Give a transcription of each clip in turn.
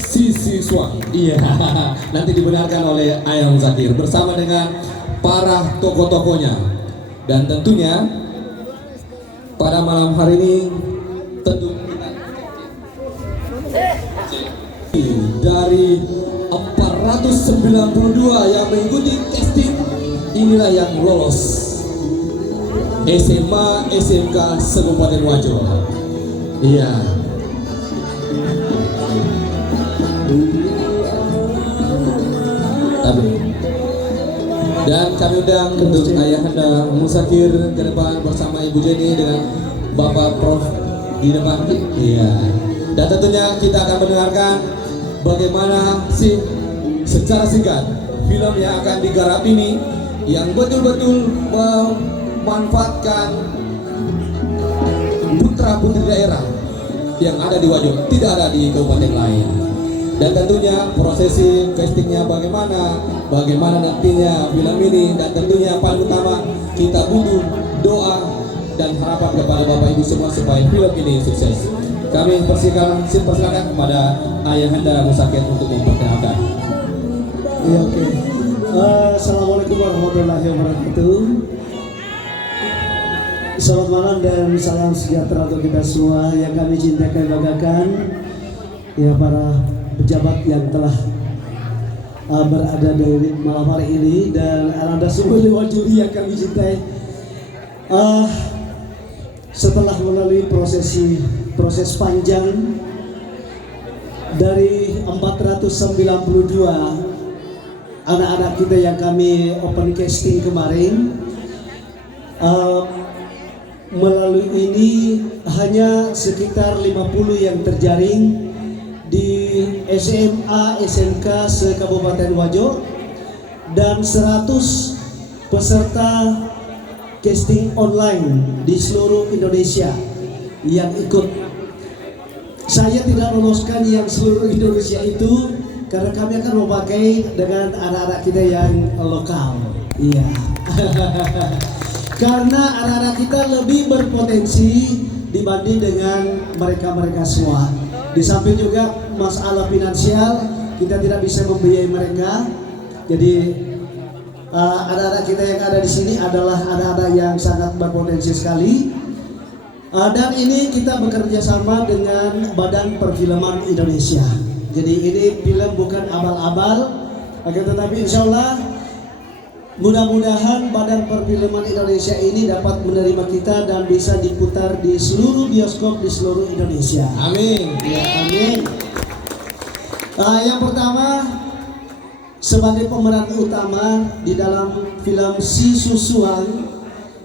Si Siswa. Iya, nanti dibenarkan oleh Ayang Zakir bersama dengan para tokoh-tokohnya. Dan tentunya pada malam hari ini tentu dari 492 yang mengikuti casting, inilah yang lolos SMA SMK Kabupaten Wajo. Iya. Dan kami undang untuk Ayahanda Musakir ke depan bersama Ibu Jenny dengan Bapak Prof di depan. Iya. Dan tentunya kita akan mendengarkan bagaimana sih secara singkat film yang akan digarap ini yang betul-betul memanfaatkan putra-putri daerah yang ada di Wajo, tidak ada di kabupaten lain. Dan tentunya prosesi castingnya bagaimana nantinya film ini, dan tentunya yang paling utama kita butuh doa dan harapan kepada Bapak Ibu semua supaya film ini sukses. Kami persilakan kepada Ayahanda Musakir untuk memperkenalkan. Ya, oke. Assalamualaikum warahmatullahi wabarakatuh. Selamat malam dan salam sejahtera untuk kita semua yang kami cintakan banggakan. Ya, para pejabat yang telah berada di malam hari ini dan Anda semua lewat juri yang kami cintai. Setelah melalui proses panjang dari 492 anak-anak kita yang kami open casting kemarin, melalui ini hanya sekitar 50 yang terjaring di SMA SMK se-Kabupaten Wajo dan 100 peserta casting online di seluruh Indonesia yang ikut. Saya tidak loloskan yang seluruh Indonesia itu karena kami akan memakai dengan anak-anak kita yang lokal. Iya. Karena anak-anak kita lebih berpotensi dibanding dengan mereka-mereka semua. Di samping juga masalah finansial, kita tidak bisa membiayai mereka. Jadi anak-anak kita yang ada di sini adalah anak-anak yang sangat berpotensi sekali. Dan ini kita bekerja sama dengan Badan Perfilman Indonesia. Jadi ini film bukan abal-abal, akan tetapi insya Allah mudah-mudahan Badan Perfilman Indonesia ini dapat menerima kita dan bisa diputar di seluruh bioskop di seluruh Indonesia. Amin. Ya, amin. Yang pertama, sebagai pemeran utama di dalam film Si Susuang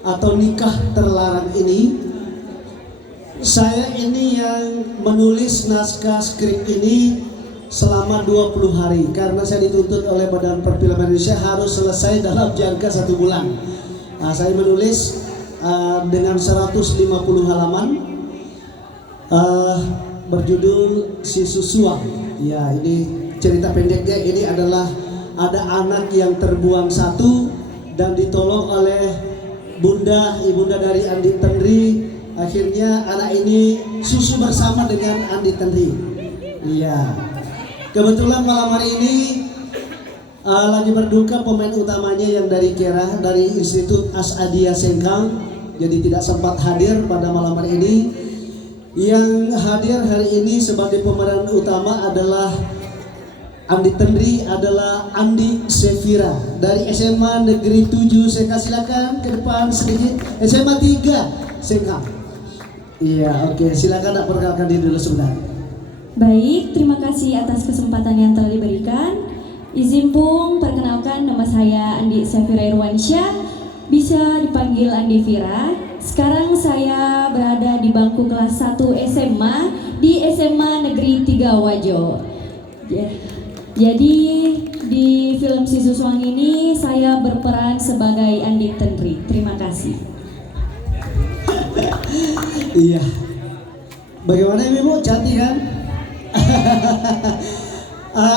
atau Nikah Terlarang ini, saya ini yang menulis naskah skrip ini selama 20 hari karena saya dituntut oleh Badan Perfilman Indonesia harus selesai dalam jangka 1 bulan. Saya menulis dengan 150 halaman berjudul Si Susuang. Ya, ini cerita pendeknya. Ini adalah ada anak yang terbuang satu dan ditolong oleh ibunda dari Andi Tenri. Akhirnya anak ini susu bersama dengan Andi Tenri. Iya. Kebetulan malam hari ini lagi berduka pemain utamanya yang dari Kera, dari Institut Asadia Sengkang, jadi tidak sempat hadir pada malam hari ini. Yang hadir hari ini sebagai pemeran utama adalah Andi Tenri, adalah Andi Sefira dari SMA Negeri 7 Sengkang. Silakan ke depan sedikit. SMA 3 Sengkang. Iya, oke, silakan perkenalkan diri dulu sebentar. Baik, terima kasih atas kesempatan yang telah diberikan. Izin Pung, perkenalkan nama saya Andi Sefira Irwansyah, bisa dipanggil Andi Vira. Sekarang saya berada di bangku kelas 1 SMA di SMA Negeri 3 Wajo. Jadi di film Si Susuang ini saya berperan sebagai Andi Tenri. Terima kasih. Iya. Bagaimana Ibu? Cantik kan?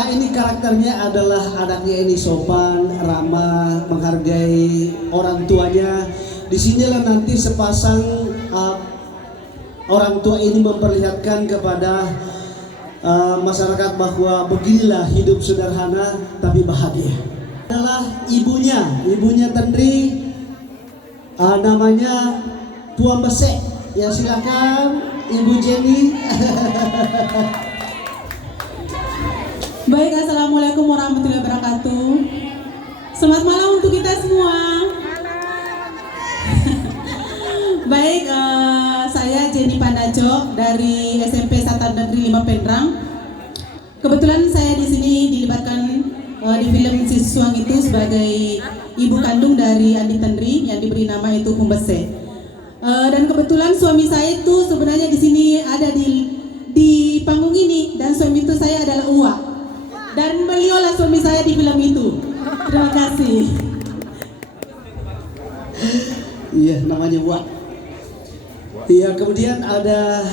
Ini karakternya adalah anaknya ini sopan, ramah, menghargai orang tuanya. Disinilah nanti sepasang orang tua ini memperlihatkan kepada masyarakat bahwa beginilah hidup sederhana tapi bahagia. Adalah ibunya Tendri, namanya Tuan Besek. Ya silakan Ibu Jenny. Baik, assalamualaikum warahmatullahi wabarakatuh. Selamat malam untuk kita semua. Baik, saya Jenny Pandajo dari SMP Satan Negeri 5 Penrang. Kebetulan saya di sini dilibatkan di film Si Suang itu sebagai ibu kandung dari Andi Tendri yang diberi nama itu Kumbese. Dan kebetulan suami saya itu sebenarnya di sini ada di panggung ini, dan suami itu saya adalah Uwa. Dan beliaulah suami saya di film itu. Terima kasih. Iya, namanya Uwa. Iya, kemudian ada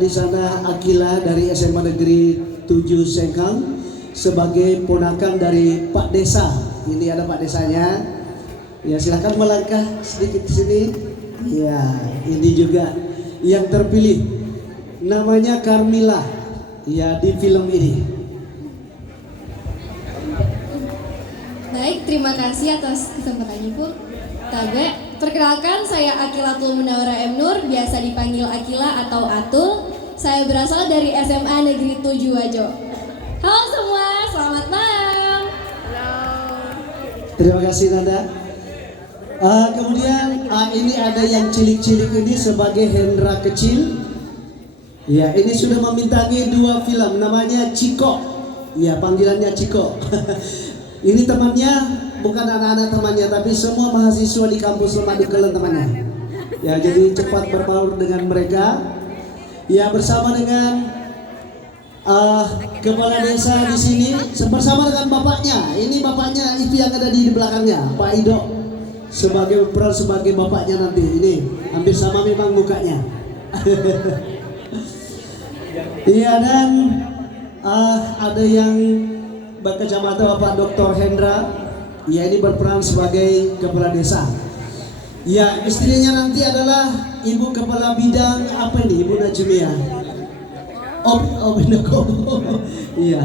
di sana Akila dari SMA Negeri 7 Sengkang sebagai ponakan dari Pak Desa. Ini ada Pak Desanya. Ya, silakan melangkah sedikit di sini. Ya, ini juga yang terpilih. Namanya Carmila. Ya, di film ini. Baik, terima kasih atas kesempatannya, Bu. Tabe, perkenalkan saya Akilatul Munawara M. Nur, biasa dipanggil Akila atau Atul. Saya berasal dari SMA Negeri 7 Wajo. Halo semua, selamat malam. Terima kasih Nanda. Kemudian ini ada yang cilik-cilik ini sebagai Hendra kecil. Ya, ini sudah memintangi 2 film, namanya Ciko. Ya, panggilannya Ciko. Ini temannya, bukan anak-anak temannya, tapi semua mahasiswa di kampus Lemadu Kelen temannya. Ya, jadi cepat berbaur dengan mereka. Ya, bersama dengan kepala desa di sini, bersama dengan bapaknya. Ini bapaknya itu yang ada di belakangnya, Pak Ido. Sebagai bapaknya nanti. Ini hampir sama memang mukanya. Iya, dan ada yang berkacamata Bapak Dr. Hendra. Ya, ini berperan sebagai kepala desa. Ya, istrinya nanti adalah Ibu Kepala Bidang apa ini, Ibu Najmia. Binako. Iya.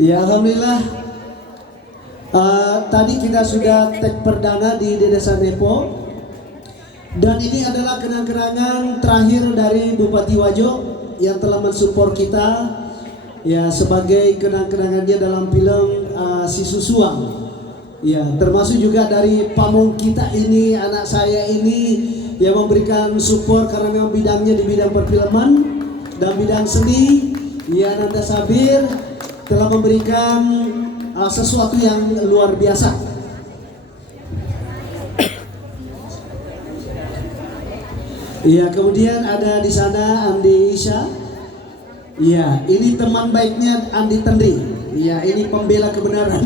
Ya, alhamdulillah. Tadi kita sudah tag perdana di Desa Nepo. Dan ini adalah kenang-kenangan terakhir dari Bupati Wajo yang telah mensupport kita. Ya, sebagai kenang-kenangannya dalam film Si Susuang. Ya, termasuk juga dari pamong kita ini, anak saya ini yang memberikan support karena memang bidangnya di bidang perfilman dan bidang seni. Ya, Nanda Sabir telah memberikan sesuatu yang luar biasa. Ya, kemudian ada di sana Andi Isya. Ya, ini teman baiknya Andi Tendri. Ya, ini pembela kebenaran.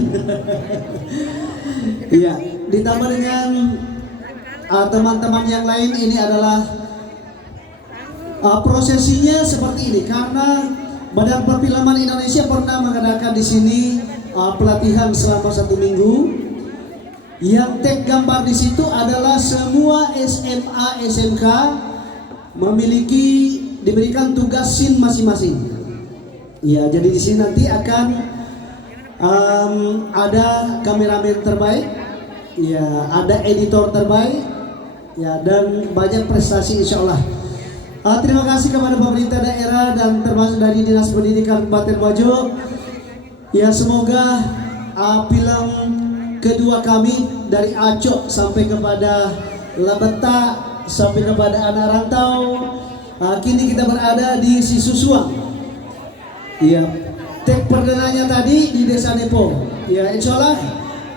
Ya, ditambah dengan teman-teman yang lain. Ini adalah prosesinya seperti ini karena Badan Perfilman Indonesia pernah mengadakan di sini pelatihan selama 1 minggu. Yang tag gambar di situ adalah semua SMA SMK diberikan tugas scene masing-masing. Ya, jadi di sini nanti akan ada kameramen terbaik, ya, ada editor terbaik, ya, dan banyak prestasi insya Allah. Terima kasih kepada pemerintah daerah dan termasuk dari Dinas Pendidikan Kabupaten Wajo. Ya, semoga film kedua kami dari Acok sampai kepada Labeta sampai kepada anak rantau. Kini kita berada di Si Susuang. Ya, tag perdananya tadi di Desa Nepo. Ya, insya Allah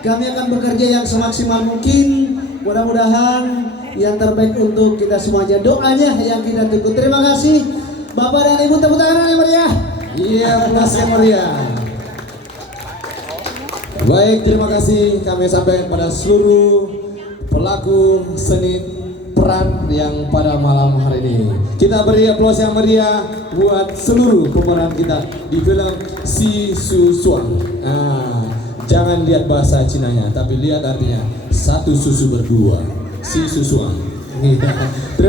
kami akan bekerja yang semaksimal mungkin. Mudah-mudahan yang terbaik untuk kita semuanya. Doanya yang kita tunggu. Terima kasih Bapak dan Ibu, tepuk tangan yang meriah. Iya, puas yang meriah. Baik, terima kasih kami sampaikan pada seluruh pelaku seni peran yang pada malam hari ini. Kita beri aplaus yang meriah buat seluruh pemeran kita di film Si Susuang. Jangan lihat bahasa Cinanya, tapi lihat artinya satu susu berdua. Si Susuang.